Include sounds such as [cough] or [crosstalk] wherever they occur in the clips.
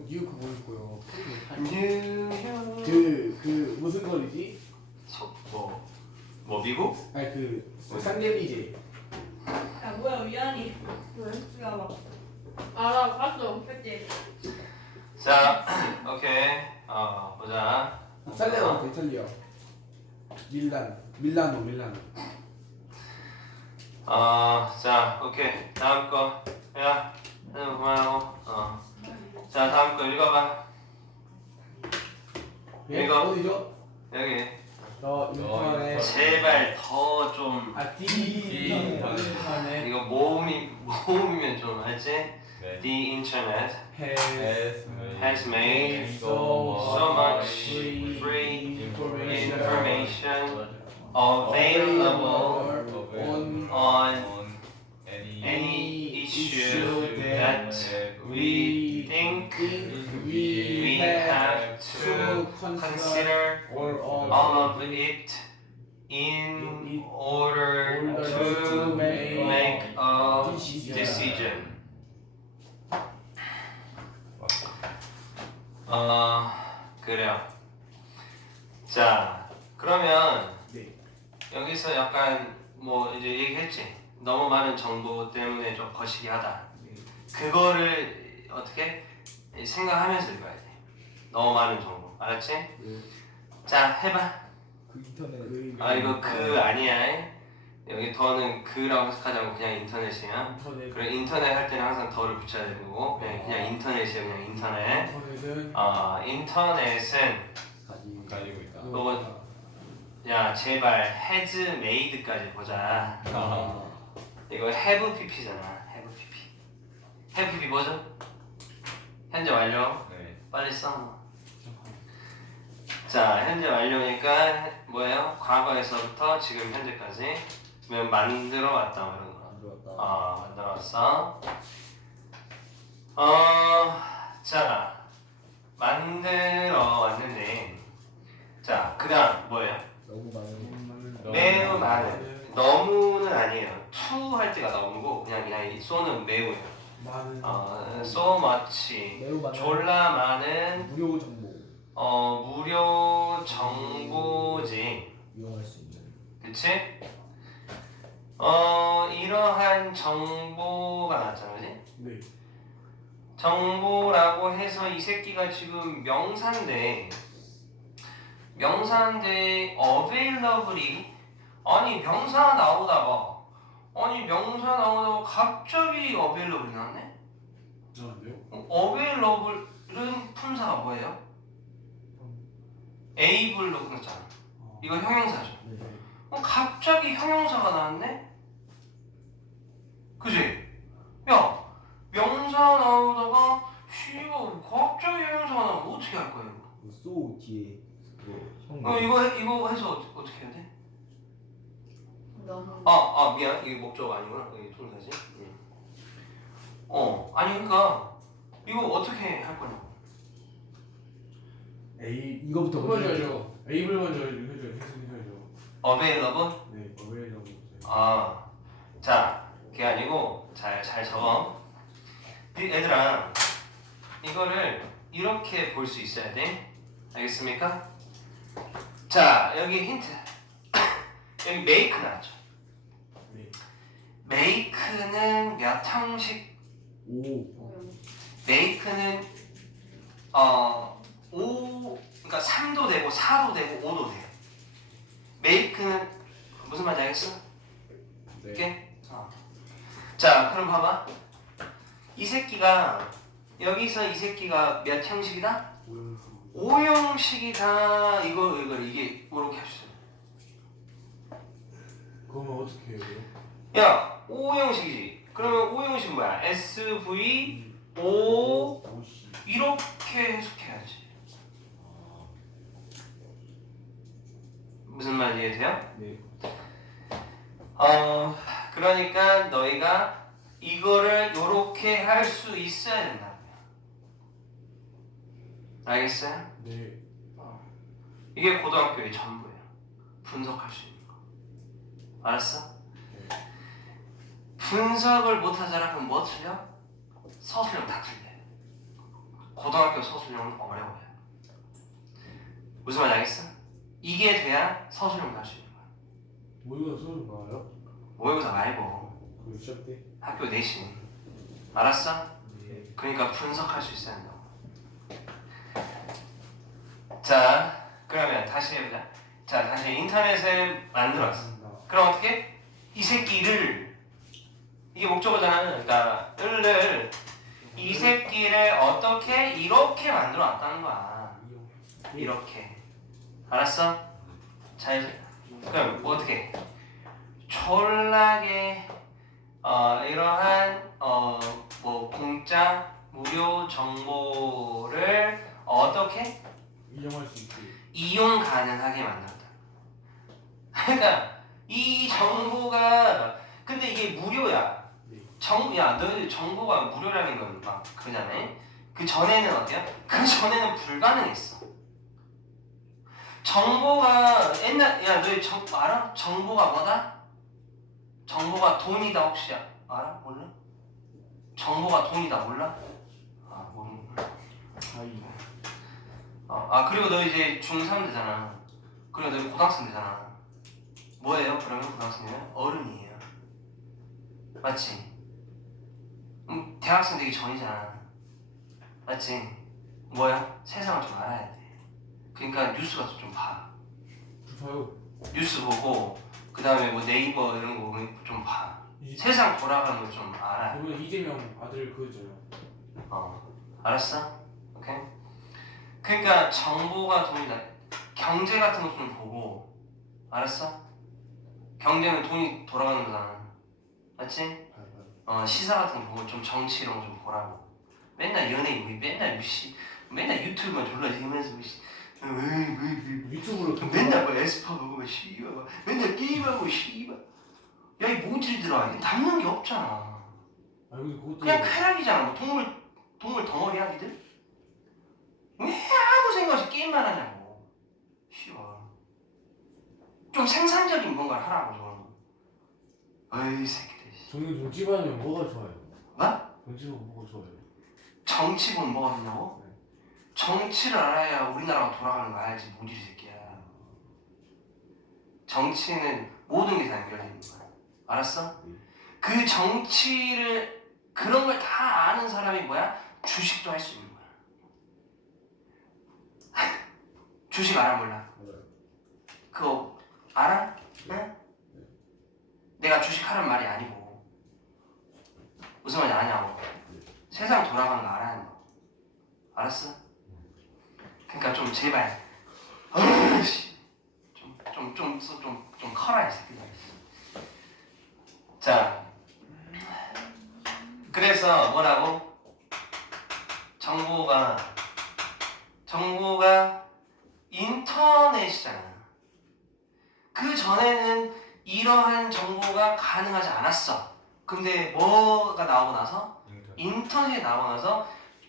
뉴욕 그거 있고요. 뉴욕 그, 그 무슨 거리지? 뭐, 뭐 미국? 아니 그 산디에이제. 야 뭐야 위안이 왜? 이거 봐 알아 봤어 그치? 자 오케이 어 보자 이탈리아부터 이탈리아. 밀란. 밀라노 밀라노. 어 자 오케이 다음 거야 하는 그만하고 어 자 다음 거 읽어봐 예? 이거. 어디죠? 여기 저 인터넷. 제발 더 좀 아 D D 인터넷. 이거 모음이 모음이면 좀 알지? 네. The internet has has made so so much free information information available on on any any issue issue that we think we we have to consider all of it in order to make a decision. 어 그래요. 자 그러면 네. 여기서 약간 뭐 이제 얘기했지. 너무 많은 정보 때문에 좀 거시기하다. 네. 그거를 어떻게 생각하면서 읽어야 돼. 너무 많은 정보. 알았지? 네. 자 해봐. 그 인터넷 아 이거 그 아니야. 여기 더는 그라고 해석하자면 그냥 인터넷이야. 인터넷 그래 인터넷 할 때는 항상 더를 붙여야 되고 그냥 그냥 인터넷이야 그냥 인터넷. 인터넷은 어 인터넷은 가지 가지고 있다. 그거- 야 제발 has made까지 보자. 아. 이거 have pp잖아. have pp. have pp 뭐죠? 현재 완료. 네. 빨리 써. 자 현재 완료니까 뭐예요? 과거에서부터 지금 현재까지 그러면 만들어 왔다 뭐 이런 거. 안 들어왔다 어, 만들었어. 어, 자, 만들어 왔는데, 자, 그 다음 뭐예요? 너무 많은 매우 많은. 너무는 아니에요. to 할 때가 너무고, 그냥 그냥 이 so는 매우예요. 많은 어, so much. 매우 많은 졸라 많은, 무료 정보 어, 무료 정보지. 이용할 수 있는 그치? 어, 이러한 정보가 나왔잖아, 그지? 네 정보라고 해서 이 새끼가 지금 명사인데 명사인데 available이 아니 명사 나오다가 아니 명사 나오다가 갑자기 available이 나왔네? 나는데요? 어, available은 품사가 뭐예요? able로 끊었잖아 이거 형용사죠 네 어, 갑자기 형용사가 나왔네? 그지? 야 명사 나오다가 씨발 갑자기 형용사가 나오면 어떻게 할 거야 이거? 그소 뒤에 그거 어, 이거 해- 이거 해서 어떻게 해야 돼? 너무 아, 아 미안 이게 목적 아니구나 이게 동사지. 응. 어 아니 그러니까 이거 어떻게 할 거냐고. A 이거부터 그거 해줘야죠. 에이블 먼저 해줘야죠. 해줘야죠. available. 네 어웨이라고 보세요 아, 자 그게 아니고 잘 잘 적어. 이- 얘들아 이거를 이렇게 볼 수 있어야 돼. 알겠습니까? 자 여기 힌트. [coughs] 여기 make 나왔죠. 네. make는 몇 형식 오 메이크는 어 5, 그러니까 3도 되고 4도 되고 5도 돼요. 메이크는 무슨 말인지 알겠어? 네. 이게? 어. 자, 그럼 봐봐. 이 새끼가 여기서 이 새끼가 몇 형식이다? 오형식 5형식이다. 이거 이거 이게 이렇게 합시다. 그러면 어떻게 해요? 야, 5형식이지. 그러면 5형식 뭐야? SV O 오씨 이렇게 해석해야지. 무슨 말인지 이해돼요? 네 어, 그러니까 너희가 이거를 요렇게 할 수 있어야 된다고요. 알겠어요? 네. 이게 고등학교의 전부예요. 분석할 수 있는 거. 알았어? 분석을 못하잖아. 그럼 뭐 틀려? 서술형 다 틀려. 고등학교 서술형은 어려워요. 무슨 말인지 알겠어? 이게 돼야 서술형도 할수 있는 거야. 모의고사 수능 나와요? 모의고사 말고 그 시작 때? 학교 내신. 알았어? 네. 그러니까 분석할 수 있어야 한다고. 자, 그러면 다시 해보자. 자, 다시 인터넷을 만들었어. 그럼 어떻게? 이 새끼를 이게 목적어잖아. 그러니까 을을 이 새끼를 어떻게 이렇게 만들어 놨다는 거야. 이렇게. 알았어? 잘 그럼 뭐 어떻게? 졸라게 어 이러한 어 뭐 공짜 무료 정보를 어떻게 이용할 수 있게. 이용 가능하게 만들었다. [laughs] 그러니까 이 정보가 근데 이게 무료야. 네. 정, 야, 너희들 정보가 무료라는 건 막 그잖아. 그 전에는 어때요? 그 전에는 불가능했어. 정보가 옛날, 야, 너희 정, 알아? 정보가 뭐다? 정보가 돈이다 혹시 알아? 몰라? 정보가 돈이다 몰라? 아, 모르는구나. 아이. 어, 아 그리고 너 이제 중3 되잖아. 그리고 너 고등학생 되잖아. 뭐예요? 그러면 고등학생이면 어른이에요. 맞지? 음, 대학생 되기 전이잖아. 맞지? 뭐야? 세상을 좀 알아야 돼. 그러니까 뉴스 같은 좀 봐. 봐요. 뉴스 보고 그 다음에 뭐 네이버 이런 거 좀 봐. 이 세상 돌아가는 거좀 알아야 돼. 이번에 이재명 아들 그거잖아요. 어, 알았어? 오케이? 그러니까 정보가 돈이 다. 경제 같은 것 좀 보고, 알았어? 경제는 돈이 돌아가는 거잖아. 맞지? 어, 시사 같은 거 보고 좀 정치 이런 거 좀 보라고. 맨날 연예인, 뭐 맨날 씨, 맨날 유튜브만 졸라 지면서 뭐 씨, 유튜브로 왜. 맨날 뭐 에스파 보고 뭐 씨발, 뭐 맨날 게임하고 씨발. 야, 이 모질들아, 이게 남는 게 없잖아. 아 그냥 쾌락이잖아. 뭐 동물 동물 덩어리 하기들? 왜 아무 생각 없이 게임만 하냐고. 쉬워. 좀 생산적인 뭔가를 하라고 좀. 어이 새끼들. 씨. 저는 정치 받으면 뭐가 좋아요? 뭐? 정치 보면 뭐가 좋아요? 정치 보면 뭐가 좋냐고? 네. 정치를 알아야 우리나라가 돌아가는 거 알지 모질이 새끼야. 정치는 모든 게 다 연결돼 있는 거야. 알았어? 네. 그 정치를 그런 걸 다 아는 사람이 뭐야? 주식도 할 수 있는 거야. [laughs] 주식 알아 몰라? 그거 알아? 응? 내가 주식 하란 말이 아니고 무슨 말인지 아냐고 세상 돌아가는 거 알아야 거 알았어? 그러니까 좀 제발 어이씨 좀좀 좀 좀 좀 커라 이 새끼들 자 그래서 뭐라고? 정보가 정보가 인터넷이잖아. 그 전에는 이러한 정보가 가능하지 않았어. 근데 뭐가 나오고 나서 인터넷이 나오고 나서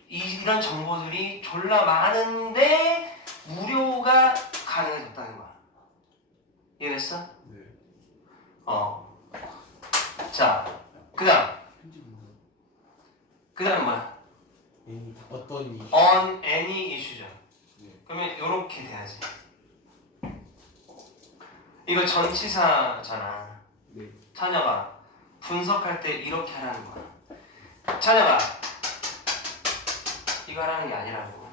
이, 이런 정보들이 졸라 많은데 무료가 가능해졌다는 거야. 이해됐어? 네. 어. 자, 그다음? 그다음 뭐야? 어떤 이 on any issue죠. 네. 그러면 이렇게 돼야지. 이거 전치사잖아. 네. 찬혁아 분석할 때 이렇게 하라는 거야. 찬혁아 이거 하라는 게 아니라고.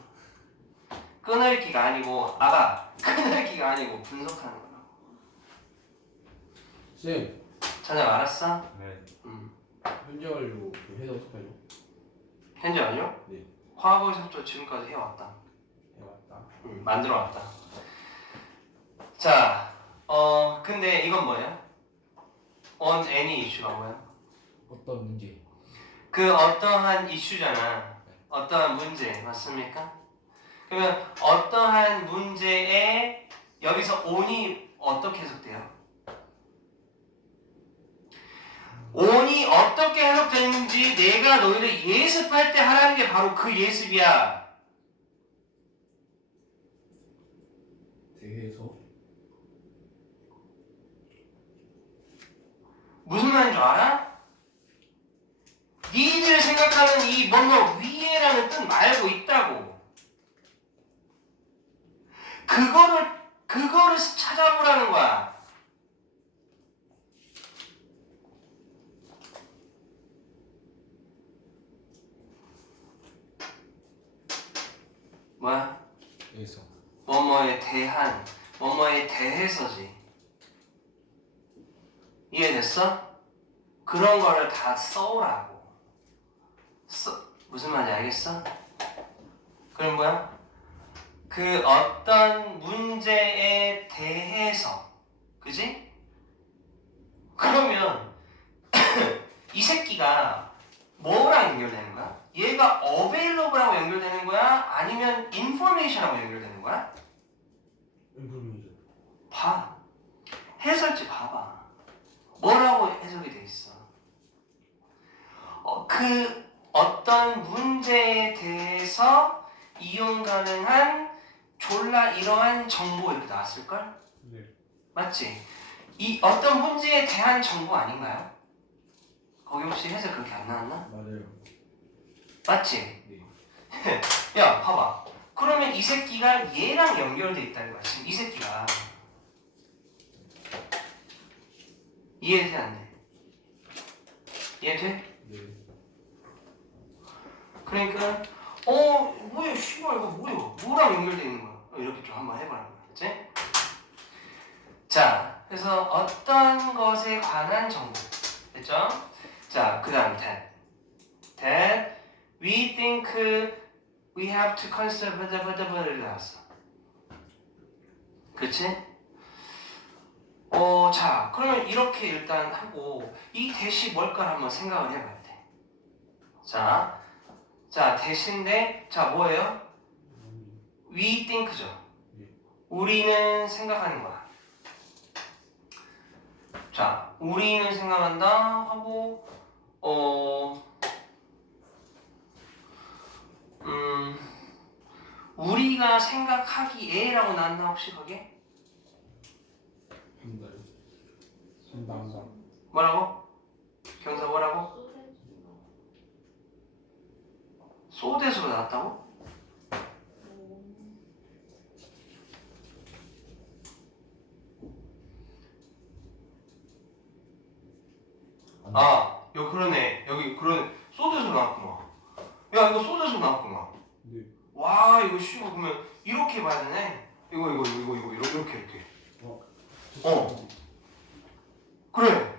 끊을기가 아니고 아가 끊을기가 아니고 분석하는 거라고. 쌤 찬혁 알았어? 네. 음. 현재 완료 그 해서 어떡하죠? 현재 완료? 네. 과거에서부터 지금까지 해왔다. 해왔다. 음, 만들어 왔다. 자, 어 근데 이건 뭐예요? On any issue가 뭐야? 어떤 문제? 그 어떠한 이슈잖아. 어떠한 문제 맞습니까? 그러면 어떠한 문제에 여기서 on이 어떻게 해석돼요? on이 어떻게 해석되는지 내가 너희를 예습할 때 하라는 게 바로 그 예습이야. 대해서 무슨 말인 줄 알아? 니들 생각하는 이 뭐뭐 위에라는 뜻 말고 있다고. 그거를 그거를 찾아보라는 거야. 뭐야? 여기서 뭐뭐에 대한 뭐뭐에 대해서지 이해됐어? 그런 거를 다 써오라고 써 무슨 말인지 알겠어? 그럼 뭐야? 그 어떤 문제에 대해서 그지? 그러면 [clears throat] 이 새끼가 뭐랑 연결되는 거야? 얘가 available하고 연결되는 거야? 아니면 information하고 연결되는 거야? 봐. 해설지 봐봐. 뭐라고 해석이 돼 있어? 어, 그 어떤 문제에 대해서 이용 가능한 졸라 이러한 정보 이렇게 나왔을걸? 네. 맞지? 이 어떤 문제에 대한 정보 아닌가요? 거기 혹시 해석 그렇게 안 나왔나? 맞아요. 맞지? 네. [laughs] 야, 봐봐. 그러면 이 새끼가 얘랑 연결돼 있다는 거야. 지금 이 새끼가. 이해돼, 안 돼? 이해돼? 네. 그러니까, 어, 뭐야, 씨발, 이거 뭐야? 뭐랑 연결돼 있는 거야? 어, 이렇게 좀 한번 해보라고. 그치? 자, 그래서 어떤 것에 관한 정보. 됐죠? 자, 그 다음, that. that we think we have to consider 를 나왔어. 그치? 어, 자, 그러면 이렇게 일단 하고 이 대시 뭘까 한번 생각을 해봐야 돼. 자, 자 대신데 자 뭐예요? We think죠. 우리는 생각하는 거야. 자, 우리는 생각한다 하고 어. 음, 우리가 생각하기에라고 나왔나 혹시 거기에? 한달. 한다. 뭐라고? 경사 뭐라고? 소대수가 나왔다고? 아, 여기 그러네. 여기 그러네. 소대수 나왔구나. 야, 이거 소대수 나왔구나. 네. 와, 이거 쉬워. 그러면 이렇게 봐야 되네. 이거, 이거, 이거, 이거, 이거, 이렇게, 이렇게. 어. 그래.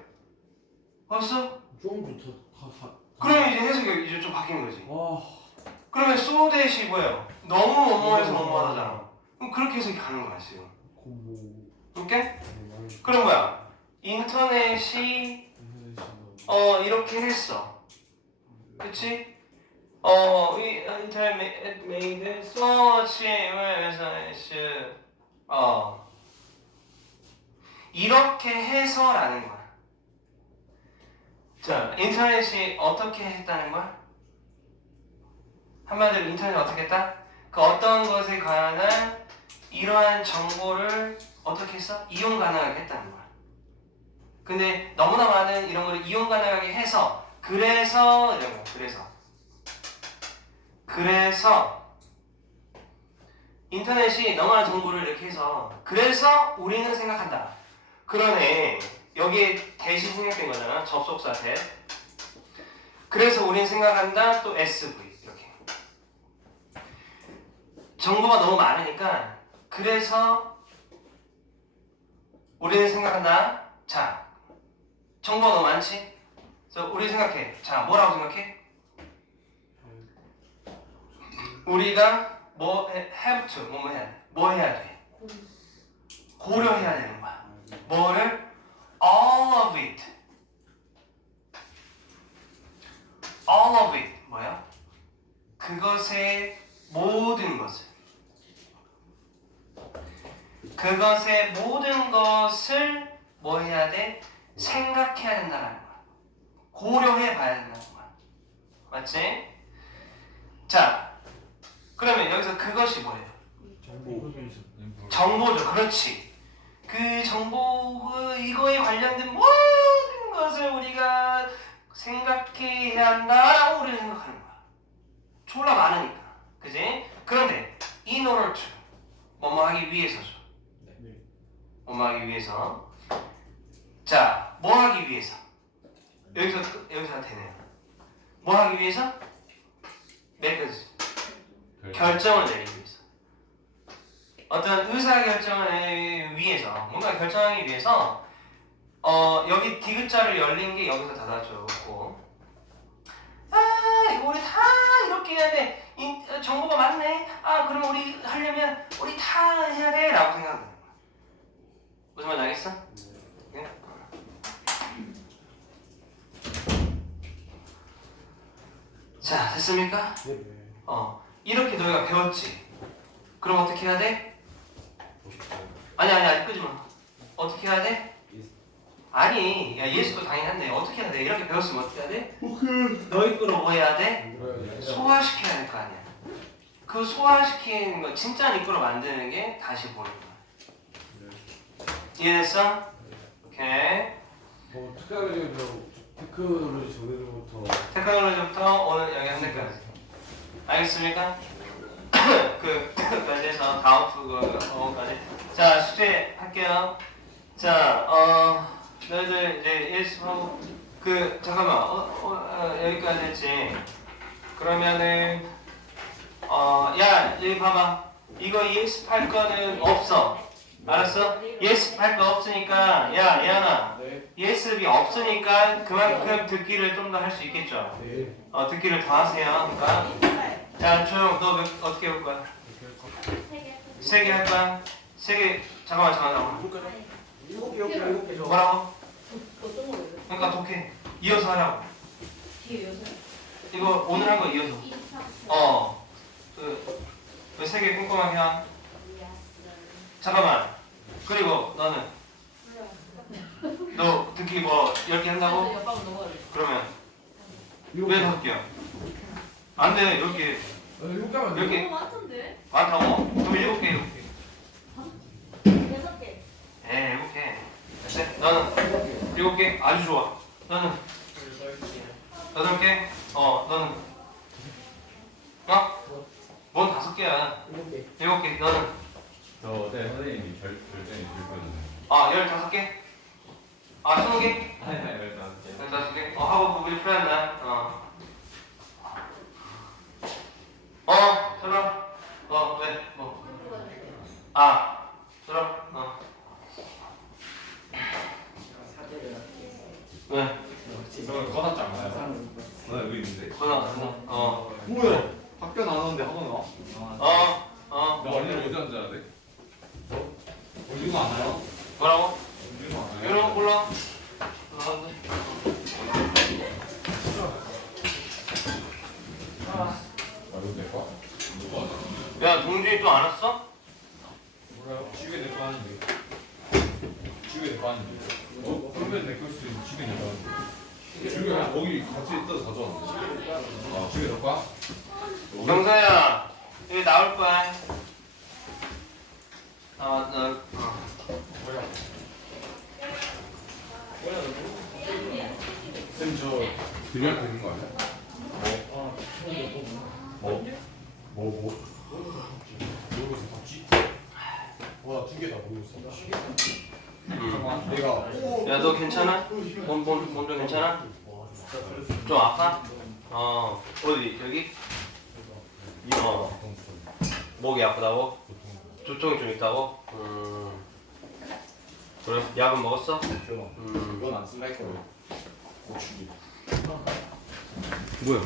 봤어? 처음부터 다 다. 그러면 이제 해석이 이제 좀 바뀌는 거지. 와. 그러면 뭐예요? 너무 뭐뭐해서 뭐뭐하다잖아. 그럼 그렇게 해석이 가는 거야 지금. 오케이? 그럼 뭐야? 인터넷이 어 이렇게 했어. 그치? 어, 이 인터넷 such a 어 이렇게 해서라는 거야. 자, 인터넷이 어떻게 했다는 거야? 한마디로 인터넷이 어떻게 했다? 그 어떤 것에 관한 이러한 정보를 어떻게 했어? 이용 가능하게 했다는 거야. 근데 너무나 많은 이런 걸 이용 가능하게 해서 그래서 이런 거야. 그래서 그래서 인터넷이 너무 많은 정보를 이렇게 해서 그래서 우리는 생각한다. 그러네. 여기에 대신 생략된 거잖아. 접속사 대. 그래서 우리는 생각한다. 또 SV 이렇게. 정보가 너무 많으니까 그래서 우리는 생각한다. 자, 정보가 너무 많지? 그래서 우리 생각해. 자, 뭐라고 생각해? 우리가 뭐 해- have to 뭐 해야 돼? 뭐 해야 돼? 고려해야 되는 거야. 뭐를? all of it. all of it 뭐야? 그것의 모든 것을 그것의 모든 것을 뭐 해야 돼? 생각해야 된다는 거야. 고려해 봐야 된다는 거야. 맞지? 자, 그러면 여기서 그것이 뭐예요? 정보. 정보죠. 그렇지. 그 정보 그 이거에 관련된 모든 것을 우리가 생각해야 한다라고 우리는 생각하는 거야. 졸라 많으니까. 그지? 그런데 in order to 뭐뭐 하기 위해서죠. 네. 뭐뭐 하기 위해서. 자, 뭐 하기 위해서? 여기서 여기서 되네요. 뭐 하기 위해서? a 결정을 내리기 위해서. 어떤 의사 결정을 내리기 위해서 뭔가 결정하기 위해서 어 여기 디귿자를 열린 게 여기서 닫아줬고 아 이거 우리 다 이렇게 해야 돼 인, 어, 정보가 많네 아 그럼 우리 하려면 우리 다 해야 돼 라고 거야 무슨 말인지 알겠어? 네? 자 됐습니까? 네. 어 이렇게 너희가 배웠지 그럼 어떻게 해야 돼? 아니 아니 아니 끄지 마 어떻게 해야 돼? 아니 야 예수도 당연한데 어떻게 해야 돼? 이렇게 배웠으면 어떻게 해야 돼? 너희 거로 뭐 해야 돼? 소화시켜야 될 거 아니야 그 소화시키는 거 진짜 네 거로 만드는 게 다시 보는 거야 이해됐어? 오케이 뭐 테크놀로지 테크놀로지 정해서부터 테크놀로지부터 오늘 여기 한 대까지 알겠습니까? [coughs] 그 [coughs] 까지 해서 다음 그거까지. 자 숙제 할게요. 자 어 너희들 이제 예습하고 그 잠깐만 어, 어, 어, 여기까지 했지. 그러면은 어야 여기 봐봐. 이거 예습할 거는 없어 알았어? 예습 할 거 없으니까 야 예안아 네. 예습이 없으니까 그만큼 듣기를 좀 더 할 수 있겠죠 네. 어 듣기를 더 하세요 그러니까 자 조용 너 몇, 어떻게 해볼 거야? 세 개 할 거야? 세개 잠깐만 잠깐만 일곱 개 일곱 개 일곱 개 줘. 뭐라고? 어떤? 그러니까 독해 이어서 하라고 뒤에 여섯. 이거 오늘 한 거 이어서 어그세 개 꼼꼼하게 하 잠깐만 그리고 너는 너 듣기 뭐 10개 한다고? 옆방은 넘어가야 돼. 그러면 왜 개. 다섯 개야? 안 돼 10개 어, 일곱 개만 몇 개? 너무 많던데? 많다고? 그럼 7개 7개 여섯 개. 에 일곱 개. 됐어? 너는 일곱 개 아주 좋아. 너는 여덟 개. 어 너는 어? 뭔 다섯 개야. 일곱 개. 일곱 개. 너는 저 어제 선생님이 절 절대히 줄거든요. 아 열다섯 개. 아 스무 개. 아니 아니 일단 열다섯 개. 어 하고 우리 풀었나? 어. 어 들어. 어 왜? 뭐? 아 들어. 어. 왜? 저걸 꺼놨지 않아요? 나 여기 있는데. 전화 전화. 어. 뭐야? 학교 나눴는데 학원 가? 어. 어. 나 언니 어디 앉아야 돼? 올리고 안 와요? 뭐라고? 어디로 안 와요? 이런 골라. 아 이거 내 거야? 누가 하자? 야 동준이 또 안 왔어? 몰라요. 지우개 내거 아닌데. 지우개 내거 아닌데. 어? 그러면 내걸 수도 있는 지우개 내거 아닌데. 지우개 거기 같이 있어서 가져왔는데. 아 지우개 내 거야? 경서야 여기 나올 거야. 어, 너, 어. 쌤저 드리할 되는 거 아니야? 뭐? 뭐 뭐? 모르겠어 봤지? 와두 개 다 모르겠어. 음. 내가 오. 야, 너 괜찮아? 몸, 몸, 몸좀 괜찮아? 좀 아파? 어, 어디? 여기? 어, 목이 아프다고? 두통이 좀 있다고? 음. 그래, 약은 먹었어? 음. 이건 안 쓸라 했거든. 고추기. 뭐야?